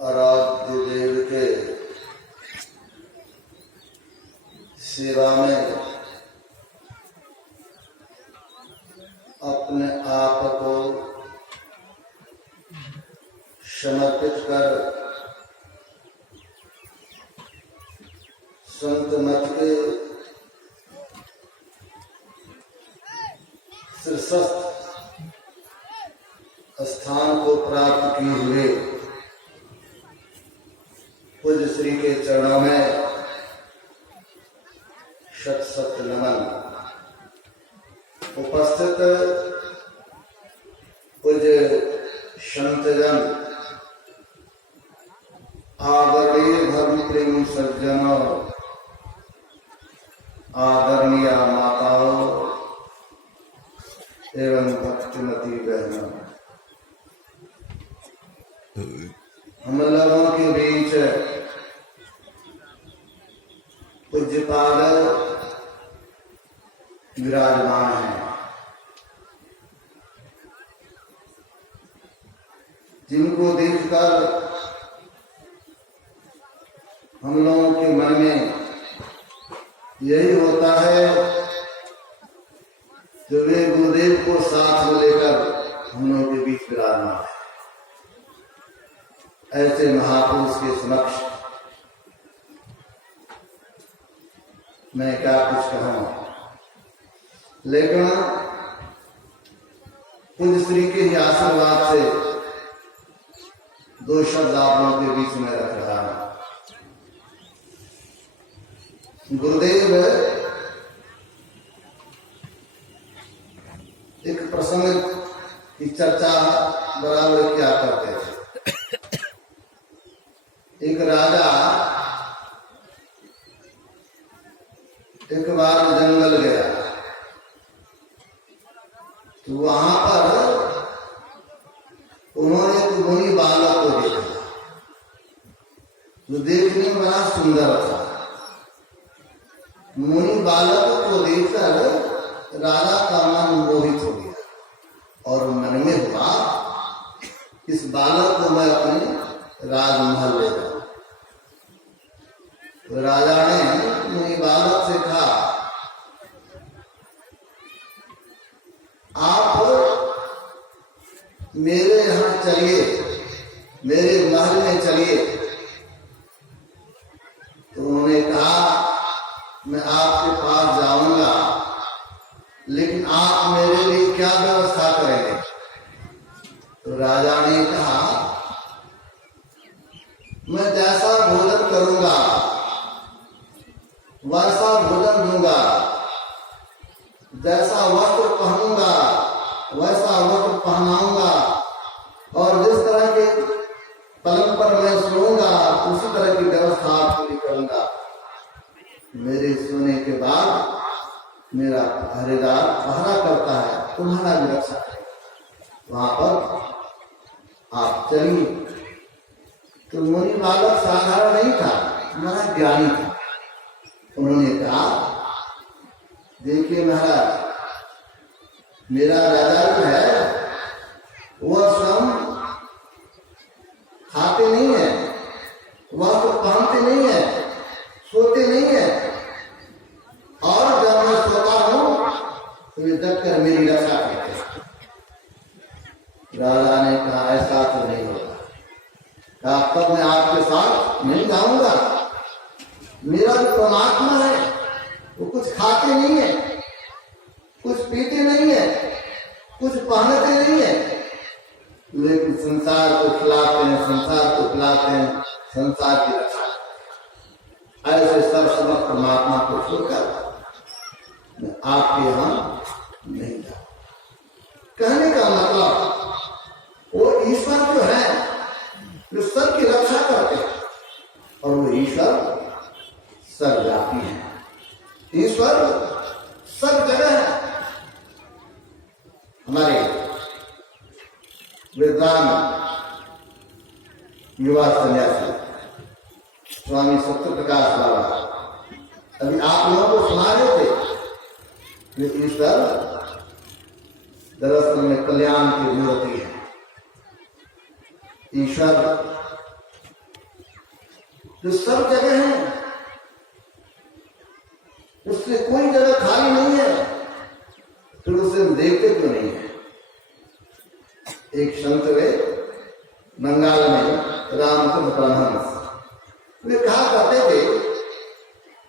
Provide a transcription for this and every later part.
आराध्य देव के सेवा में अपने आप को समर्पित कर संत मत के शीर्षस्थ स्थान को प्राप्त किए हुए पूज्य श्री के चरणों में शत शत नमन। उपस्थित पूज्य संतजन, आदरणीय धर्म प्रेम सज्जनों, आदरणीय माताओं एवं भक्तिमती बहनों, हम लोगों के बीच पूज्यपाद विराजमान है, जिनको देखकर हम लोगों के मन में यही होता है जो वे गुरुदेव को साथ में लेकर हम लोगों के बीच विराजमान है। ऐसे महापुरुष के समक्ष मैं क्या कुछ कहूं, लेकिन पूज्य श्री के ही आशीर्वाद से दो शब्द आप लोगों के बीच में रख रहा हूं। गुरुदेव एक प्रसंग की चर्चा बराबर क्या करते थे। एक राजा एक बार जंगल गया, तो वहां पर उन्होंने एक मुनि बालक को देखा जो देखने में बड़ा सुंदर था। मुनि बालक को देखकर राजा का मन मोहित हो गया और मन में हुआ इस बालक को मैं अपने राजमहल ले जाऊं। तो राजा ने मुनि बालक से कहा, आप मेरे यहाँ चलिए, मेरे महल में चलिए। तो उन्होंने कहा, मैं आपके पास जाऊंगा, लेकिन आप मेरे लिए क्या व्यवस्था करेंगे? तो राजा ने कहा, मैं जैसा भोजन करूंगा वैसा भोजन दूंगा, जैसा वस्त्र पहनूंगा वैसा वस्त्र पहनाऊंगा, और जिस तरह के पलंग पर मैं सोऊंगा उसी तरह की व्यवस्था आपके लिए करूंगा। मेरे सोने के बाद मेरा पहरेदार पहरा करता है, तुम्हारा भी रक्षा करेगा, वहां पर आप चलिए। तो मुनि बालक साधारण नहीं था, बड़ा ज्ञानी था। उन्होंने कहा, देखिए महाराज, मेरा राजा जो है वह स्वयं खाते नहीं है, वह तो पहनते नहीं है, सोते नहीं है, और जब मैं सोता हूं तो वे जगकर मेरी रक्षा करते हैं। राजा ने कहा, ऐसा तो नहीं होगा, तब मैं आपके साथ नहीं जाऊंगा। मेरा जो परमात्मा है वो कुछ खाते नहीं है, कुछ पीते नहीं है, कुछ पहनते नहीं है, लेकिन संसार को खिलाते हैं, संसार को पिलाते हैं, संसार की रक्षा। ऐसे सब समस्त परमात्मा को छोड़कर मैं आपके यहां नहीं जाऊं। कहने का मतलब वो ईश्वर जो है जो सबकी रक्षा करते हैं, और वो ईश्वर सर्वव्यापी है। ईश्वर सब जगह है। हमारे विद्वान युवा सन्यासी स्वामी सत्य प्रकाश बाबा अभी आप लोगों को सुना रहे थे कि ईश्वर दरअसल में कल्याण की मूर्ति है। ईश्वर जो सब जगह है, उससे कोई जगह खाली नहीं है, फिर उसे हम देखते क्यों नहीं है? एक संत वे बंगाल में रामचंद्र परमहंस वे कहा करते थे,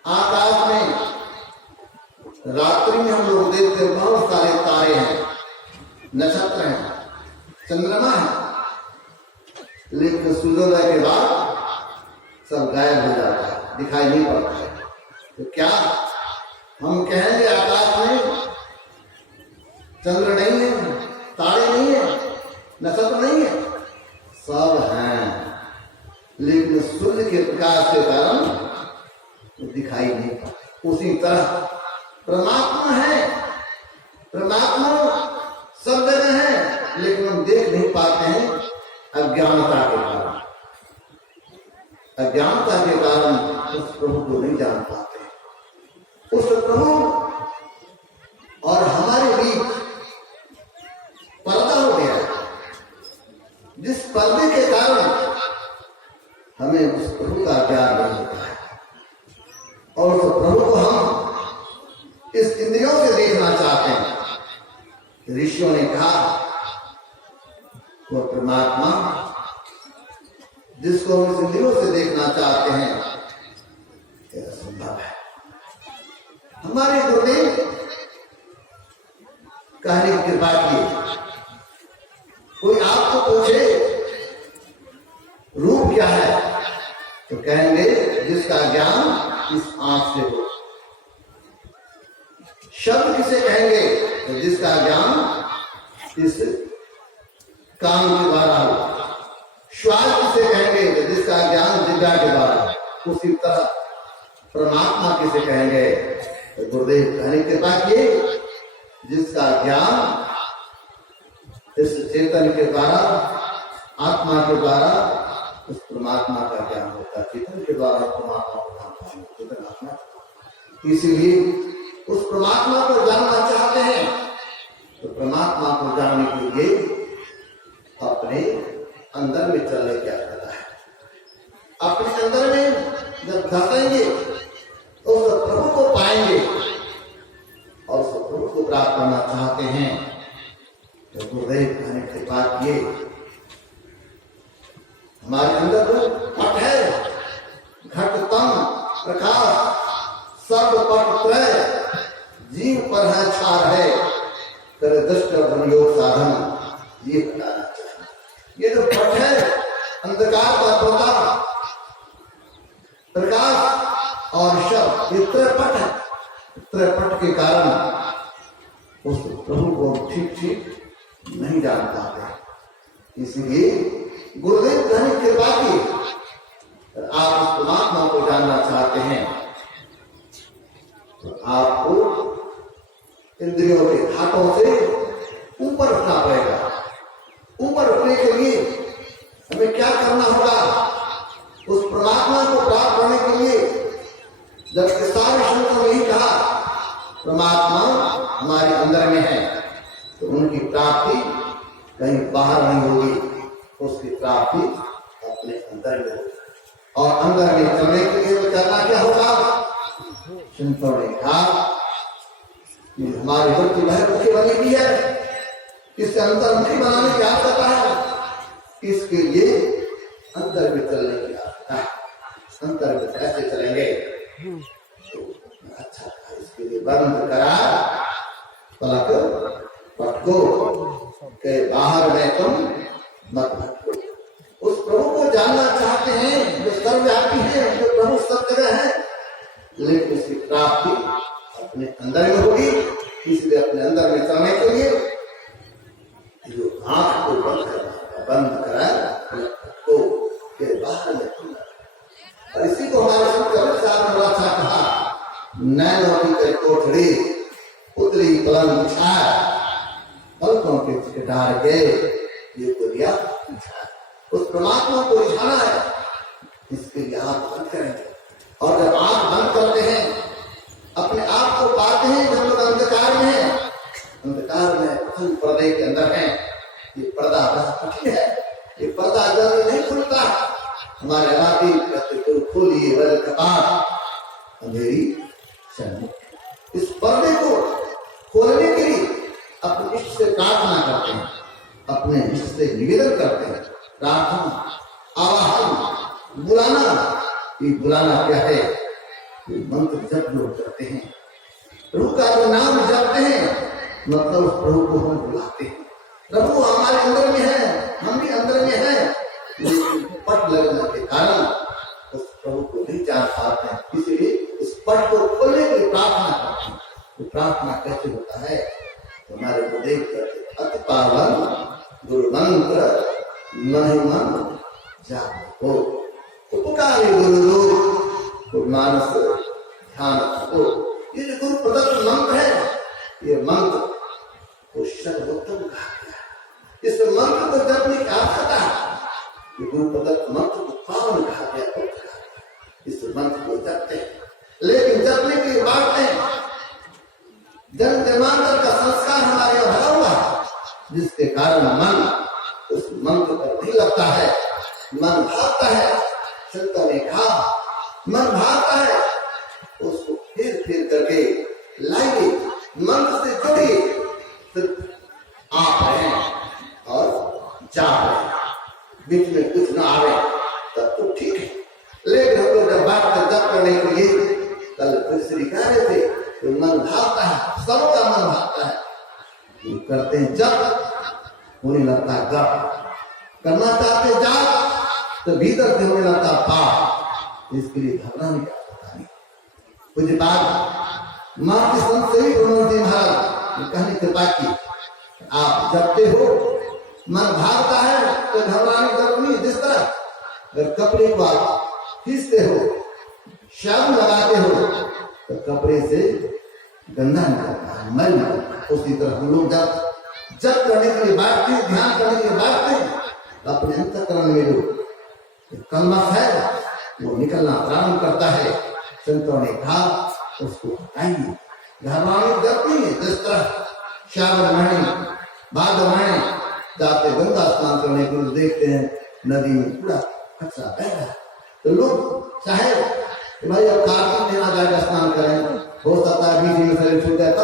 आकाश में रात्रि में हम लोग देखते हैं बहुत सारे तारे हैं, नक्षत्र हैं, चंद्रमा है, लेकिन सूर्योदय के बाद सब गायब हो जाता है, दिखाई नहीं पड़ता है। तो क्या हम कहेंगे आकाश में चंद्र नहीं है, तारे नहीं है, नक्षत्र नहीं है? सब हैं, लेकिन सूर्य के प्रकाश के कारण दिखाई नहीं पड़ते। उसी तरह परमात्मा है, परमात्मा सब जगह है, लेकिन हम देख नहीं पाते हैं अज्ञानता के कारण। अज्ञानता के कारण उस प्रभु को नहीं जान पाते। उस प्रभु और हमारे बीच पर्दा हो गया है, जिस पर्दे के कारण हमें उस प्रभु का ज्ञान नहीं होता है, और उस प्रभु को हम इस इंद्रियों से देखना चाहते हैं। ऋषियों ने कहा वो परमात्मा जिसको हम इस इंद्रियों से देखना चाहते हैं, यह संभव है। हमारे गुरुदेव कहने की कृपा की, कोई आपको पूछे रूप क्या है, तो कहेंगे जिसका ज्ञान इस आंख से हो। शब्द किसे कहेंगे, तो जिसका ज्ञान इस कान के द्वारा हो। श्वास किसे कहेंगे, तो जिसका ज्ञान जिह्वा के द्वारा हो। उसी तरह परमात्मा किसे कहेंगे, तो गुरुदेव कहने के बाद ये जिसका ज्ञान इस चेतन के द्वारा, आत्मा के द्वारा उस परमात्मा का ज्ञान होता है। चेतन के द्वारा परमात्मा को जानता है, चेतन आत्मा। इसीलिए उस परमात्मा को जानना चाहते हैं, तो परमात्मा को जानने के लिए अपने अंदर में चलने की आवश्यकता है। अपने अंदर में जब धसेंगे तो उस प्रभु को पाएंगे, और उस प्रभु को प्राप्त करना चाहते हैं तो गुरुदेव कहने के बाद ये हमारे अंदर जो पट है, घटतम प्रकाश सब पट त्रय जीव पर है छार है, कर दृष्ट योग साधन, ये बताना चाहिए। ये जो पट है, अंधकार का पर्दा, प्रकाश और शब्द, ये त्रयपट है। त्रयपट के कारण उस प्रभु को ठीक ठीक नहीं जान पाते। इसलिए गुरुदेव कहने के बाद आप उस परमात्मा को जानना चाहते हैं, तो आपको इंद्रियों के घाटों से ऊपर उठना पड़ेगा। ऊपर उठने के लिए हमें क्या करना होगा? उस परमात्मा को प्राप्त करने के लिए, जबकि सारे संतों ने ही कहा परमात्मा हमारे अंदर में है, तो उनकी प्राप्ति कहीं बाहर नहीं होगी, उसकी प्राप्ति अपने अंदर में होगी। और अंदर में चलने के लिए करना क्या होगा? संतों ने कहा कि हमारी वृत्ति बहिर्मुखी बनी हुई है, इसे अंतर्मुखी बनाने की आवश्यकता है। इसके लिए अंदर में चलने की आवश्यकता है। अंदर में कैसे चलेंगे? तो अच्छा, इसके लिए बंद करा पलक पटको के बाहर में तुम मत भटको। उस प्रभु को जानना चाहते हैं जो सर्वव्यापी है, जो प्रभु सब जगह है, लेकिन उसकी प्राप्ति अपने अंदर में होगी, इसलिए अपने अंदर में चलने के लिए जो आंख को बंद कराए तो के बाहर में खुला। और इसी को हमारे कबीर साहब ने बड़ा अच्छा कहा, नैनों की कोठड़ी उतरी पलंग बिछाए, पलकों के डार के ये कुरिया उस परमात्मा को रिझाना है। इसके लिए आंख बंद करेंगे, और जब आंख बंद करते हैं अपने आप को पाते हैं। जब लोग अंधकार में हैं, अंधकार में प्रथम पर्दे के अंदर हैं, ये पर्दा बड़ा कठिन है, ये पर्दा जल्दी नहीं खुलता। हमारे राती कहते खोलिए वल कपाट अंधेरी सन्मुख। इस पर्दे को खोलने के लिए अपने इष्ट से प्रार्थना करते हैं, अपने इष्ट से निवेदन करते हैं। प्रार्थना, आवाहन, बुलाना। ये बुलाना क्या है? ये मंत्र जप लोग करते हैं, प्रभु का जो नाम जपते हैं, मतलब उस प्रभु को हम बुलाते हैं। प्रभु हमारे अंदर में है, हम भी अंदर में हैं, पट लगने के कारण उस प्रभु को नहीं जान पाते हैं, इसलिए उस पट को खोलने की प्रार्थना करते हैं। तो प्रार्थना कैसे होता है? हमारे को देख कर अति पावन गुरु मंत्र महिमा जागो, उपकारी गुरु रूप मानस ध्यान को। ये जो गुरु प्रदत्त मंत्र है, ये मंत्र को सर्वोत्तम कहा गया। इस मंत्र को जपने की आवश्यकता है। ये गुरु प्रदत्त मंत्र को पावन कहा गया। इस मंत्र को जपते हैं, लेकिन जपने के बाद जन्म जन्मांतर का संस्कार हमारे यहाँ भरा हुआ है, जिसके कारण मन उस मंत्र पर नहीं लगता है, मन भागता है। संतों ने कहा मन भागता है, उसको फिर फिर करके लाइए, मंत्र से जुड़िए, सिर्फ आप रहें और जा रहे, बीच में कुछ ना आवे तब तो ठीक है। लेकिन हम लोग जब बात कर जब करने के लिए कल फिर श्री कह रहे थे तो मन भागता है, सबका मन भागता है। तो करते हैं जब होने लगता है गप, करना चाहते जाप तो भीतर से होने लगता पाप। इसके लिए घबराने की आवश्यकता नहीं। कुछ बात माँ के संत से ही जी महाराज कहने कृपा की, आप जपते हो मन भागता है तो घबराने की जरूरत नहीं। जिस तरह अगर कपड़े को आप खींचते हो, साबुन लगाते हो तो कपड़े से गंदा निकलता है, मैल निकलता है। उसी तरह हम लोग जब करने के लिए बैठते हैं, ध्यान करने के लिए बैठते हैं, तो अपने अंतःकरण में जो कलमश है वो निकलना प्रारंभ करता है। संतों ने कहा उसको हटाइए, घरवाले जब नहीं है। जिस तरह श्रावण महीने भादव महीने जाते गंगा स्नान करने के लिए देखते हैं नदी में पूरा कचरा बह रहा है, तो लोग चाहे भाई अब कार्तिक में आ जाएगा स्नान करें, हो सकता है बीच में शरीर छूट जाता,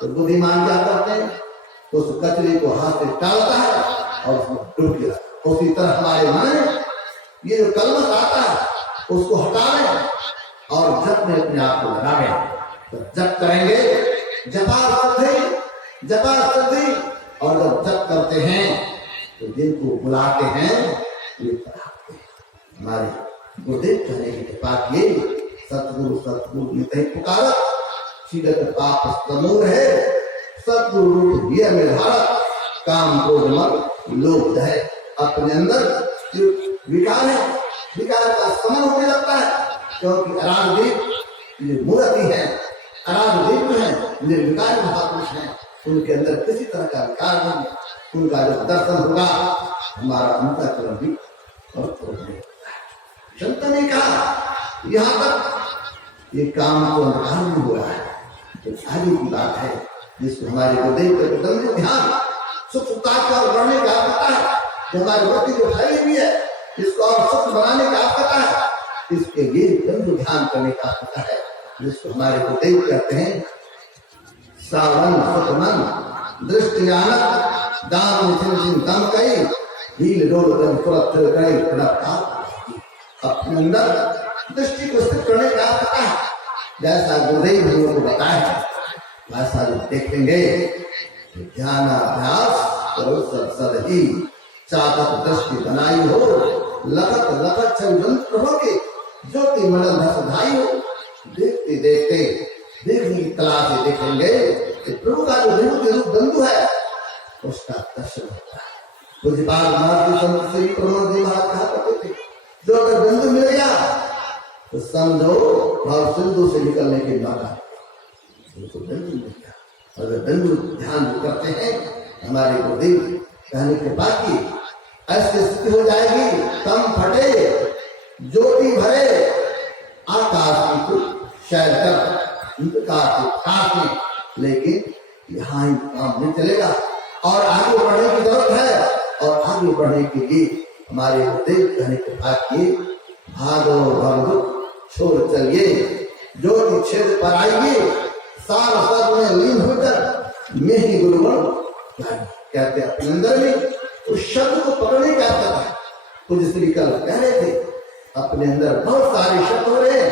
तो बुद्धिमान क्या करते हैं, तो उस कचरे को हाथ से टालता है और उसको डूब गया। उसी तरह हमारे मन ये जो कलमश आता है उसको हटाएं और जप में अपने आप को लगाएं। तो जप करेंगे, जपा सिद्धि, और जब जप करते हैं तो जिनको बुलाते हैं ये पढ़ाते हैं। हमारे गुरुदेव कहने की कृपा किए, सतगुरु नित पुकारत, शीघ्र पाप समूह है, सतगुरु रूप दिया में भारत, काम क्रोध मत लोभ है। अपने अंदर जो विकार है, विकार का समन होने लगता है, क्योंकि अराधदीप ये मूर्ति है, अराधदीप है, निर्विकार महापुरुष है, उनके अंदर किसी तरह का विकार नहीं। उनका जो दर्शन होगा हमारा अंतःकरण भी और संत ने कहा यहाँ तक ये काम तो अंधकार में हो रहा है, तो आगे की बात है जिसको हमारे गुरुदेव के कदम में ध्यान सुख का बढ़ने का पता है, जो हमारी वृत्ति जो फैली हुई है इसको और सुख बनाने का पता है, इसके लिए बंधु ध्यान करने का पता है, जिसको हमारे गुरुदेव कहते हैं सावन सुखमन दृष्टि आनंद दान दम कई हील रोल दम तुरंत कई अपने अंदर दृष्टि को स्थित करने का पता है। जैसा गुरुदेव हम लोग को बताया वैसा जो देखेंगे, ध्यानाभ्यास करो सद ही चातक दृष्टि बनाई हो, लखत लखत चंद्र प्रभु के ज्योति मंडल धसधाई हो। देखते देखते देखने की कला से देखेंगे कि प्रभु का जो विभूति रूप बंधु है उसका दर्शन होता है। पूज्यपाद महाराज संत श्री प्रमोद जी महाराज कहा करते थे, जो अगर बंधु मिल गया तो समझो भाव सिंधु से निकलने के मौका तो बंधु मिल गया। अगर बंधु ध्यान करते हैं हमारे गुरुदेव कहने के बाद की ऐसी स्थिति हो जाएगी, तम फटे ज्योति भरे आकाश की शैल कर लेकिन यहाँ ही काम नहीं चलेगा और आगे बढ़ने की जरूरत है। और आगे बढ़ने के लिए हमारे गुरुदेव कहने के बाद की भागो भगवत छोड़ चलिए, ज्योति छेद पर आइए, सार सब में लीन होकर मैं ही गुरुगण कहते अपने अंदर में उस शब्द को पकड़ने का था। कुछ श्री कल कह रहे थे अपने अंदर बहुत सारे शब्द हो रहे,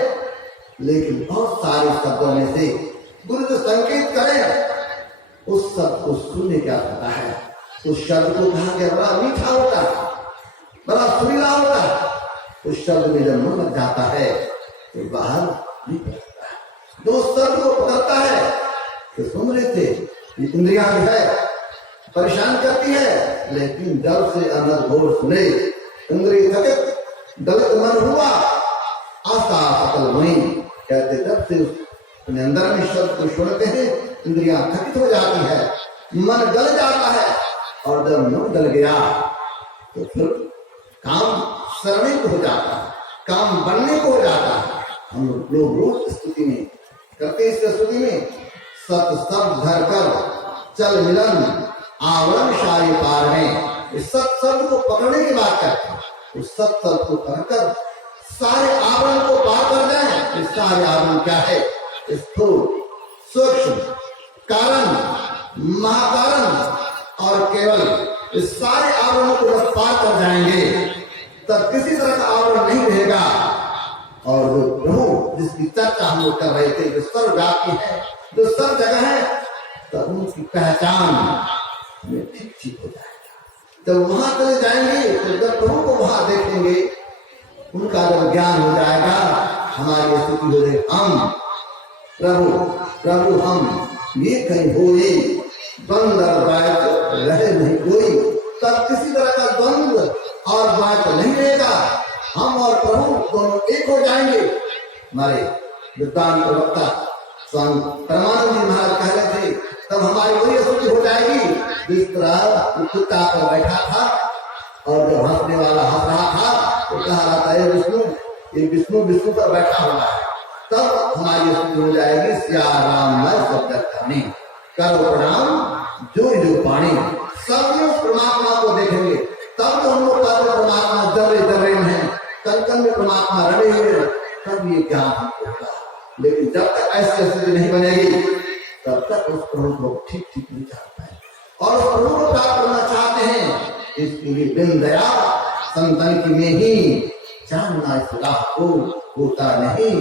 लेकिन बहुत सारे शब्दों में से गुरु जो संकेत करें उस शब्द को सुनने क्या होता है। उस शब्द को कहा गया बड़ा मीठा होता है, बड़ा सुरीला होता है। उस शब्द में जब मन लग जाता है तो बाहर नहीं पड़ता है। जो उस शब्द को पकड़ता है तो सुन रहे थे इंद्रियां है परेशान करती है, लेकिन जब से अंदर घोर सुने इंद्रिय थकित दलित मन हुआ आशा सकल वही कहते जब से अपने अंदर में शब्द को सुनते हैं इंद्रियां थकित हो जाती है, मन गल जाता है। और जब मन गल गया तो फिर काम सरने को हो जाता है, काम बनने को हो जाता है। हम लोग रोज स्तुति में करते इस स्तुति में सत शब्द धर कर चल मिलन आवरण शाही पार में इस सत शब्द को पकड़ने की बात करते हैं। उस सत शब्द को पकड़कर सारे आवरण को पार कर जाए। इस सारे आवरण क्या है? स्थूल सूक्ष्म कारण महाकारण और केवल इस सारे आवरणों को जब पार कर जाएंगे तब किसी तरह का आवरण नहीं रहेगा। और वो प्रभु जिसकी चर्चा हम लोग कर रहे थे, जो सर्वव्यापी है, जो सब जगह है, तब उनकी पहचान में ठीक ठीक हो जाएगा। जब वहां चले जाएंगे तो जब प्रभु को वहां देखेंगे उनका जब ज्ञान हो जाएगा, हमारी स्थिति हो जाए हम प्रभु प्रभु हम ये कहीं होई द्वंद रहे नहीं कोई, तब किसी तरह का द्वंद और बात नहीं रहेगा। हम और प्रभु दोनों एक हो जाएंगे। हमारे विद्वान प्रवक्ता स्वामी परमानंद जी महाराज कह रहे थे तब हमारी वही स्थिति हो जाएगी जिस तरह कुत्ता पर बैठा था और जब हंसने वाला हंस रहा था तो कह रहा था ये विष्णु विष्णु पर बैठा हुआ है। तब हमारी स्थिति हो जाएगी सिया राम मैं सब नहीं करो प्रणाम जो जो पानी सब उस परमात्मा को देखेंगे। तब तो हम लोग परमात्मा दर्रे दर्रे में है, कल कल में परमात्मा रमे हुए, तब ये ज्ञान हमको होगा। लेकिन जब तक ऐसी स्थिति नहीं बनेगी तब तक उस प्रभु को ठीक ठीक नहीं जान पाएंगे। और उस प्रभु को प्राप्त करना चाहते हैं, इसके लिए बिन दया संतन की में ही जानना इस राह को होता नहीं,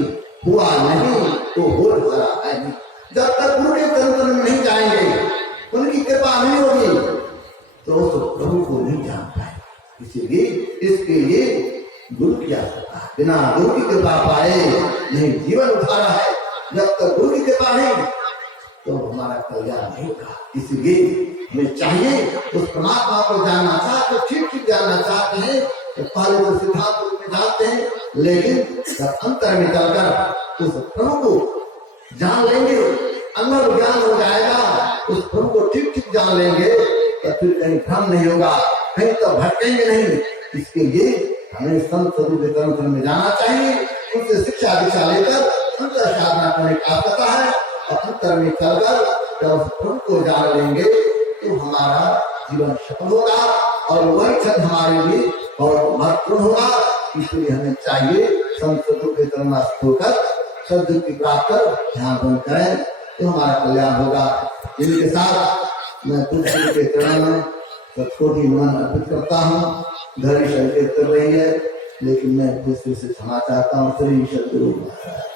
हुआ नहीं तो हो जरा है नहीं। जब तक गुरु के चरण में नहीं जाएंगे, उनकी कृपा नहीं होगी तो उस प्रभु को नहीं जान पाएंगे। इसीलिए इसके लिए गुरु की आवश्यकता है। बिना गुरु की कृपा पाए नहीं जीवन उधारा है। जब तक गुरु की कृपा नहीं तो हमारा कल्याण नहीं होगा। इसलिए हमें चाहिए उस परमात्मा को जानना चाहते, ठीक ठीक जानना चाहते हैं तो पहले तो सिद्धांत रूप में जानते हैं, लेकिन जब अंतर में चलकर उस प्रभु को जान लेंगे, अंदर ज्ञान हो जाएगा, उस प्रभु को ठीक ठीक जान लेंगे तो फिर कहीं भ्रम नहीं होगा, कहीं तो भटकेंगे नहीं। इसके लिए हमें संत स्वरूप के चरण में जाना चाहिए, उनसे शिक्षा दीक्षा लेकर अंतर साधना करने की आवश्यकता है। और अंतर में चलकर जब प्रभु को जान लेंगे तो हमारा जीवन सफल होगा और वही क्षण हमारे लिए बहुत महत्वपूर्ण होगा। इसलिए हमें चाहिए संत स्वरूप के चरण होकर सद्गति प्राप्त कर ध्यान बंद करें तो हमारा कल्याण होगा। इनके साथ मैं कुछ के चरण में छोटी मन अर्पित करता हूँ। घड़ी संकेत कर रही है, लेकिन मैं खुशी से क्षमा चाहता हूँ। श्री सद्गुरु महाराज।